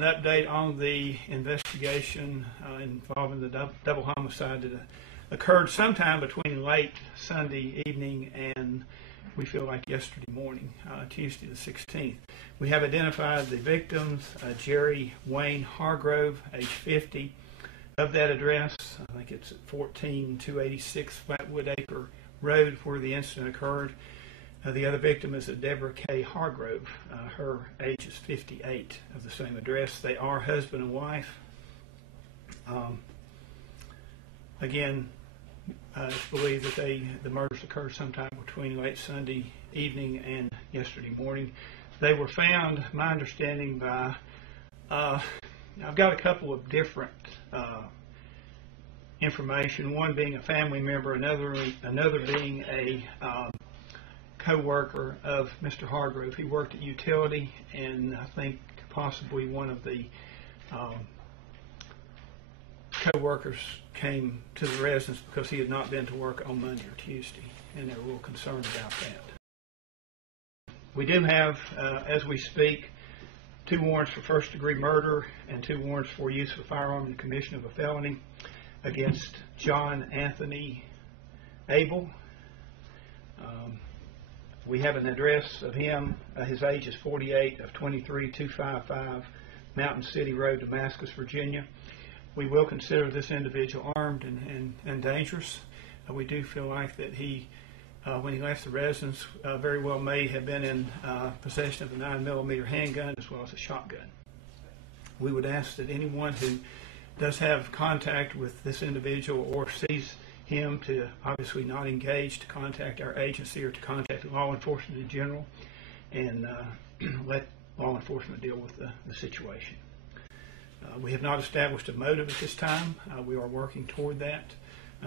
An update on the investigation involving the double homicide that occurred sometime between late Sunday evening and we feel like yesterday morning, Tuesday the 16th. We have identified the victims, Jerry Wayne Hargrove, age 50, of that address. I think it's at 14286 Flatwood Acre Road where the incident occurred. The other victim is a Deborah K. Hargrove. Her age is 58, of the same address. They are husband and wife. Again, it's believed that the murders occurred sometime between late Sunday evening and yesterday morning. They were found, my understanding, by, I've got a couple of different information, one being a family member, another being a co-worker of Mr. Hargrove. He worked at utility, and I think possibly one of the co-workers came to the residence because he had not been to work on Monday or Tuesday, and they were a little concerned about that. We do have, as we speak, 2 warrants for first-degree murder and 2 warrants for use of a firearm in the commission of a felony against John Anthony Abel. We have an address of him. His age is 48, of 23255 Mountain City Road, Damascus, Virginia. We will consider this individual armed and dangerous. We do feel like that he, when he left the residence, very well may have been in possession of a 9mm handgun as well as a shotgun. We would ask that anyone who does have contact with this individual or sees him to obviously not engage, to contact our agency or to contact law enforcement in general and let law enforcement deal with the situation. We have not established a motive at this time. We are working toward that.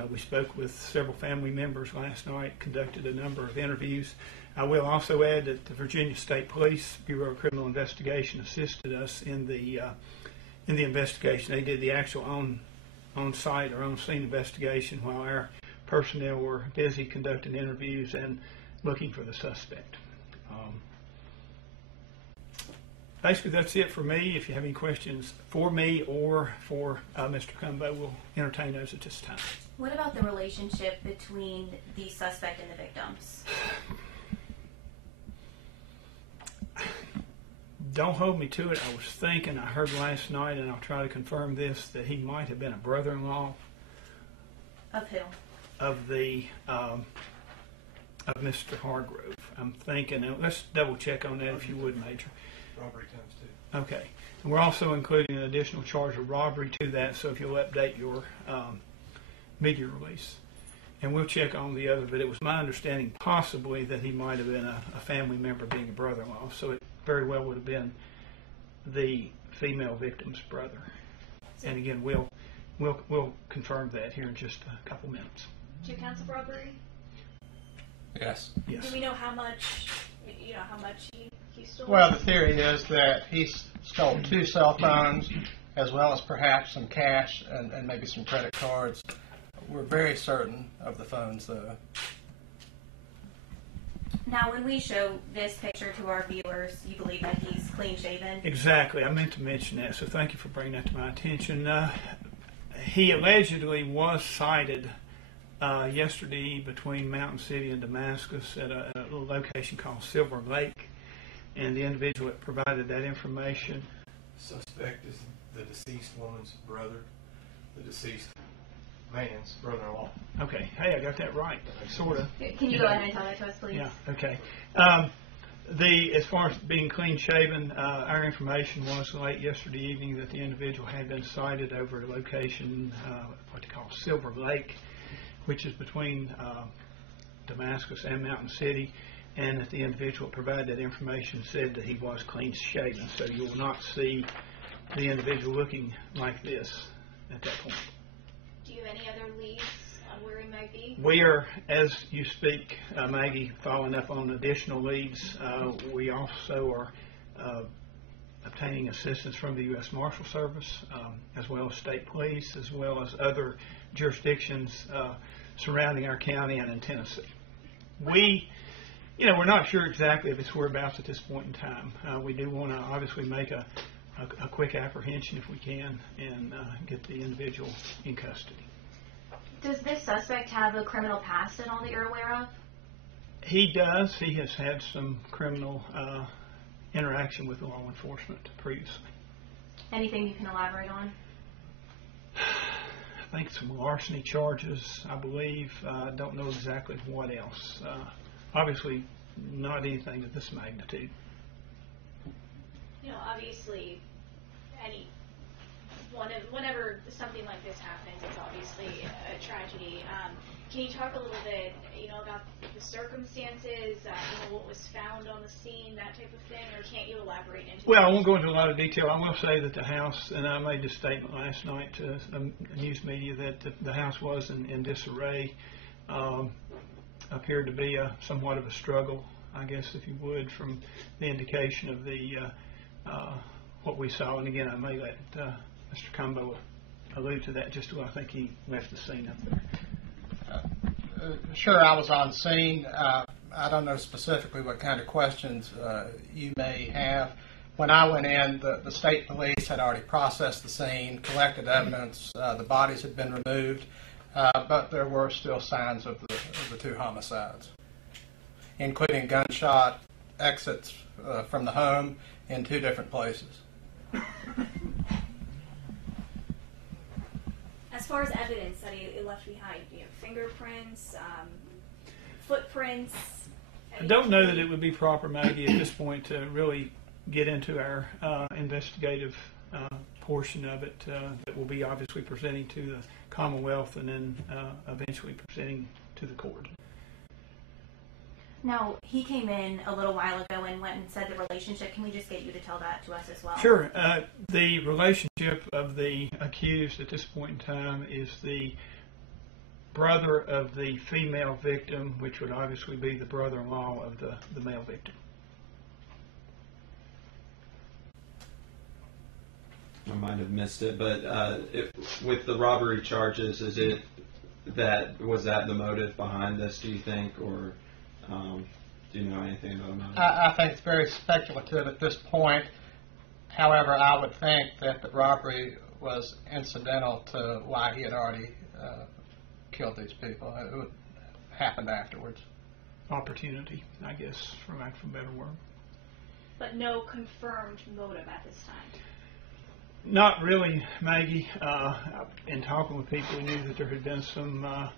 We spoke with several family members last night, conducted a number of interviews. I will also add that the Virginia State Police Bureau of Criminal Investigation assisted us in the investigation. They did the actual on-site or on-scene investigation while our personnel were busy conducting interviews and looking for the suspect. Basically, that's it for me. If you have any questions for me or for Mr. Cumbo, we'll entertain those at this time. What about the relationship between the suspect and the victims? Don't hold me to it. I was thinking, I heard last night, and I'll try to confirm this, that he might have been a brother-in-law. Of who? Of Mr. Hargrove. I'm thinking, and let's double check on that if you would, Major. Robbery ×2. Okay. And we're also including an additional charge of robbery to that, so if you'll update your media release. And we'll check on the other, but it was my understanding possibly that he might have been a family member being a brother-in-law, so it very well would have been the female victim's brother. And again, we'll confirm that here in just a couple minutes. 2 counts of robbery? Yes. Yes. Do we know how much, how much he stole? Well, the theory is that he stole 2 cell phones as well as perhaps some cash and maybe some credit cards. We're very certain of the phones, though. Now, when we show this picture to our viewers, you believe that he's clean-shaven? Exactly. I meant to mention that, so thank you for bringing that to my attention. He allegedly was sighted yesterday between Mountain City and Damascus at a little location called Silver Lake, and the individual that provided that information. Suspect is the deceased woman's brother, the deceased man's brother-in-law. Okay. Hey, I got that right, sort of. Can you go ahead and tell that to us, please? Yeah. Okay. As far as being clean-shaven, our information was late yesterday evening that the individual had been sighted over a location, what they call Silver Lake, which is between Damascus and Mountain City, and that the individual provided that information said that he was clean-shaven. So you will not see the individual looking like this at that point. Do you have any other leads on where he might be? We are, as you speak, Maggie, following up on additional leads. We also are obtaining assistance from the U.S. Marshal Service, as well as state police, as well as other jurisdictions surrounding our county and in Tennessee. We're not sure exactly of its whereabouts at this point in time. We do want to obviously make a a quick apprehension if we can and get the individual in custody. Does this suspect have a criminal past at all that you're aware of? He does. He has had some criminal interaction with law enforcement previously. Anything you can elaborate on? I think some larceny charges, I believe. I don't know exactly what else. Obviously, not anything of this magnitude. You know, obviously, whenever something like this happens, it's obviously a tragedy. Can you talk a little bit, about the circumstances, what was found on the scene, that type of thing, or can't you elaborate into? Well, I won't go into a lot of detail. I will say that the house, and I made this statement last night to news media, that the house was in disarray. Appeared to be somewhat of a struggle, I guess, if you would, from the indication of the what we saw. And again, I may let Mr. Combo allude to that just till I think he left the scene up there. Sure, I was on scene. I don't know specifically what kind of questions you may have. When I went in, the state police had already processed the scene, collected evidence. The bodies had been removed, but there were still signs of the two homicides, including gunshot exits from the home in two different places. As far as evidence that he left behind, fingerprints, footprints. I don't know that it would be proper, Maggie, at this point to really get into our investigative portion of it that we'll be obviously presenting to the Commonwealth and then eventually presenting to the court. Now, he came in a little while ago and went and said the relationship. Can we just get you to tell that to us as well? Sure. The relationship of the accused at this point in time is the brother of the female victim, which would obviously be the brother-in-law of the male victim. I might have missed it, but with the robbery charges, was that the motive behind this, do you think, or do you know anything about it? I think it's very speculative at this point. However, I would think that the robbery was incidental to why he had already killed these people. It would happened afterwards. Opportunity, I guess, for lack of a better word. But no confirmed motive at this time. Not really, Maggie. In talking with people, we knew that there had been some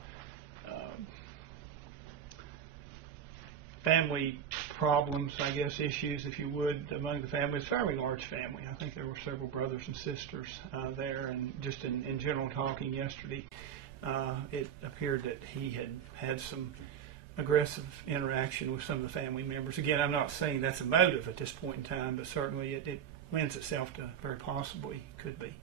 family problems, I guess, issues, if you would, among the family. It's a fairly large family. I think there were several brothers and sisters there, and just in general talking yesterday, it appeared that he had some aggressive interaction with some of the family members. Again, I'm not saying that's a motive at this point in time, but certainly it lends itself to very possibly could be.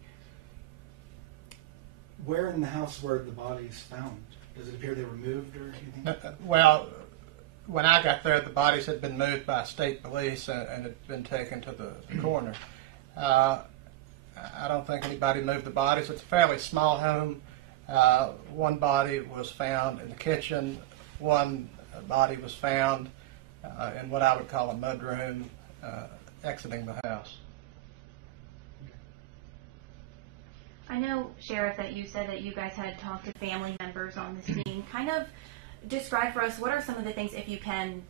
Where in the house were the bodies found? Does it appear they were moved or anything? Well, when I got there, the bodies had been moved by state police and had been taken to the coroner. I don't think anybody moved the bodies. It's a fairly small home. One body was found in the kitchen. One body was found in what I would call a mudroom exiting the house. I know, Sheriff, that you said that you guys had talked to family members on the scene. Kind of describe for us, what are some of the things, if you can,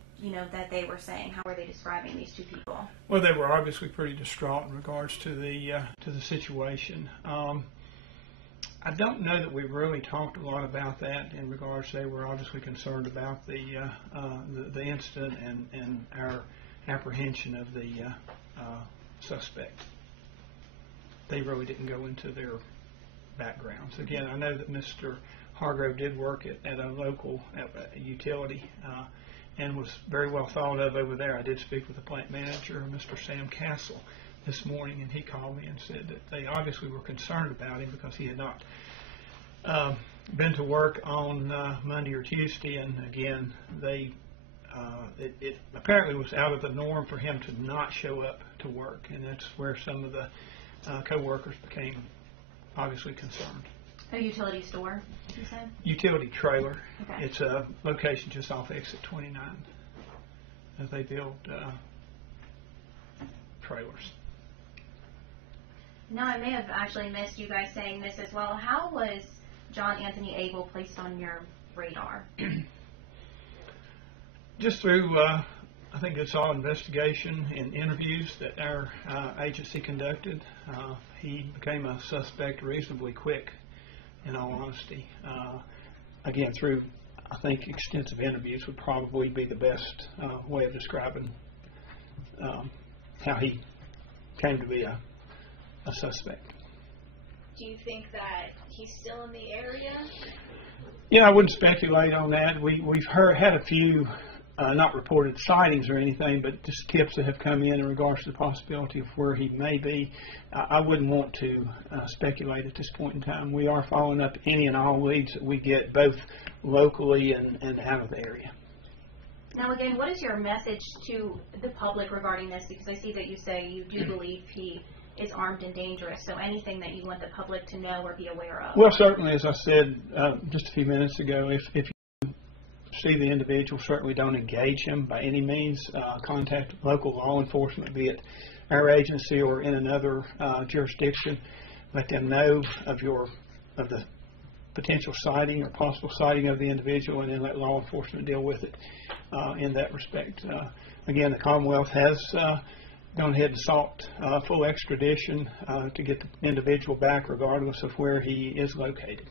that they were saying? How were they describing these two people? Well, they were obviously pretty distraught in regards to the situation. I don't know that we've really talked a lot about that in regards. They were obviously concerned about the incident and our apprehension of the suspect. They really didn't go into their backgrounds. Again, I know that Mr. Hargrove did work at a local utility and was very well thought of over there. I did speak with the plant manager, Mr. Sam Castle, this morning, and he called me and said that they obviously were concerned about him because he had not been to work on Monday or Tuesday, and again, it apparently was out of the norm for him to not show up to work, and that's where some of the co-workers became obviously concerned. A utility store, you said? Utility trailer. Okay. It's a location just off exit 29. They build trailers. Now, I may have actually missed you guys saying this as well. How was John Anthony Abel placed on your radar? Just through, I think it's all investigation and interviews that our agency conducted. He became a suspect reasonably quick, in all honesty. Again, through, I think, extensive interviews would probably be the best way of describing how he came to be a suspect. Do you think that he's still in the area? I wouldn't speculate on that. We've had a few not reported sightings or anything, but just tips that have come in regards to the possibility of where he may be. I wouldn't want to speculate at this point in time. We are following up any and all leads that we get, both locally and out of the area. Now, again, what is your message to the public regarding this? Because I see that you say you do believe he is armed and dangerous. So anything that you want the public to know or be aware of? Well, certainly, as I said just a few minutes ago, if you see the individual, certainly don't engage him by any means. Contact local law enforcement, be it our agency or in another jurisdiction. Let them know of the potential sighting or possible sighting of the individual, and then let law enforcement deal with it in that respect. Again, the Commonwealth has gone ahead and sought full extradition to get the individual back, regardless of where he is located.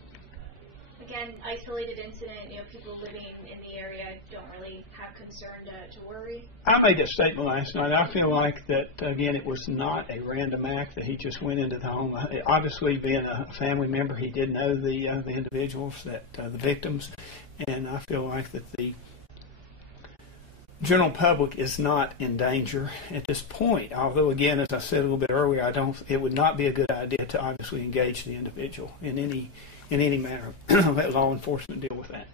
Again, isolated incident, people living in the area don't really have concern to worry. I made that statement last night. I feel like that, again, it was not a random act that he just went into the home. Obviously, being a family member, he did know the individuals, the victims, and I feel like that the general public is not in danger at this point. Although, again, as I said a little bit earlier, it would not be a good idea to obviously engage the individual in any manner. Let law enforcement deal with that.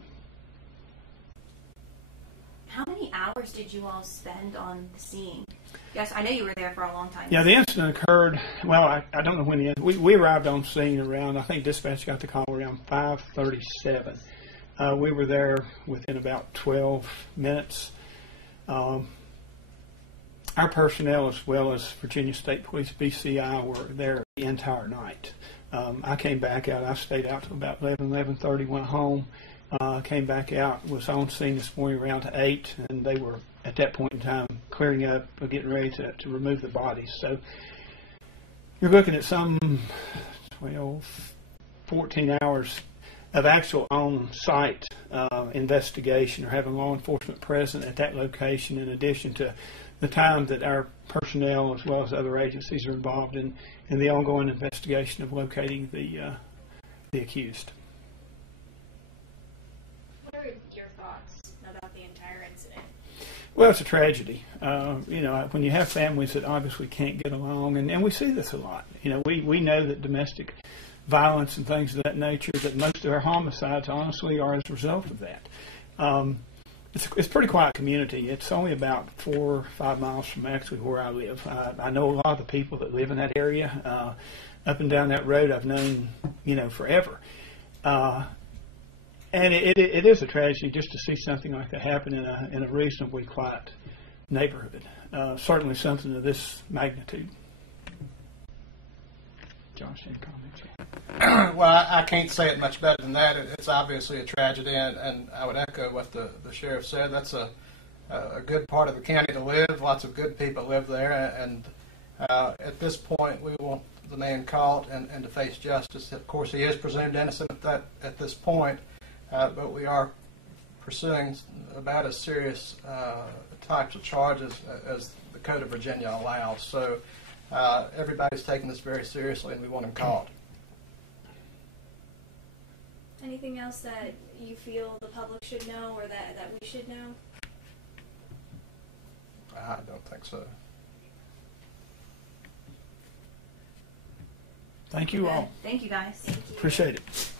How many hours did you all spend on the scene? Yes, I know you were there for a long time. Yeah, the incident occurred, well, I don't know when we arrived on scene around, I think dispatch got the call around 5:37. We were there within about 12 minutes. Our personnel, as well as Virginia State Police, BCI, were there the entire night. I came back out. I stayed out till about 11:30, went home, came back out, was on scene this morning around 8, and they were, at that point in time, clearing up, getting ready to remove the bodies. So you're looking at some 12, 14 hours of actual on-site investigation, or having law enforcement present at that location, in addition to the time that our personnel, as well as other agencies, are involved in the ongoing investigation of locating the accused. What are your thoughts about the entire incident? Well, it's a tragedy. When you have families that obviously can't get along, and we see this a lot. We know that domestic violence and things of that nature, that most of our homicides, honestly, are as a result of that. It's a pretty quiet community. It's only about 4 or 5 miles from actually where I live. I know a lot of the people that live in that area. Up and down that road I've known, forever. And it is a tragedy just to see something like that happen in a reasonably quiet neighborhood. Certainly something of this magnitude. Josh, any comments? Well, I can't say it much better than that. It's obviously a tragedy, and I would echo what the sheriff said. That's a good part of the county to live. Lots of good people live there, and at this point, we want the man caught and to face justice. Of course, he is presumed innocent at this point, but we are pursuing about as serious types of charges as the Code of Virginia allows. So everybody's taking this very seriously, and we want him caught. Anything else that you feel the public should know, or that we should know? I don't think so. Thank you all. Thank you, guys. Thank you. Appreciate it.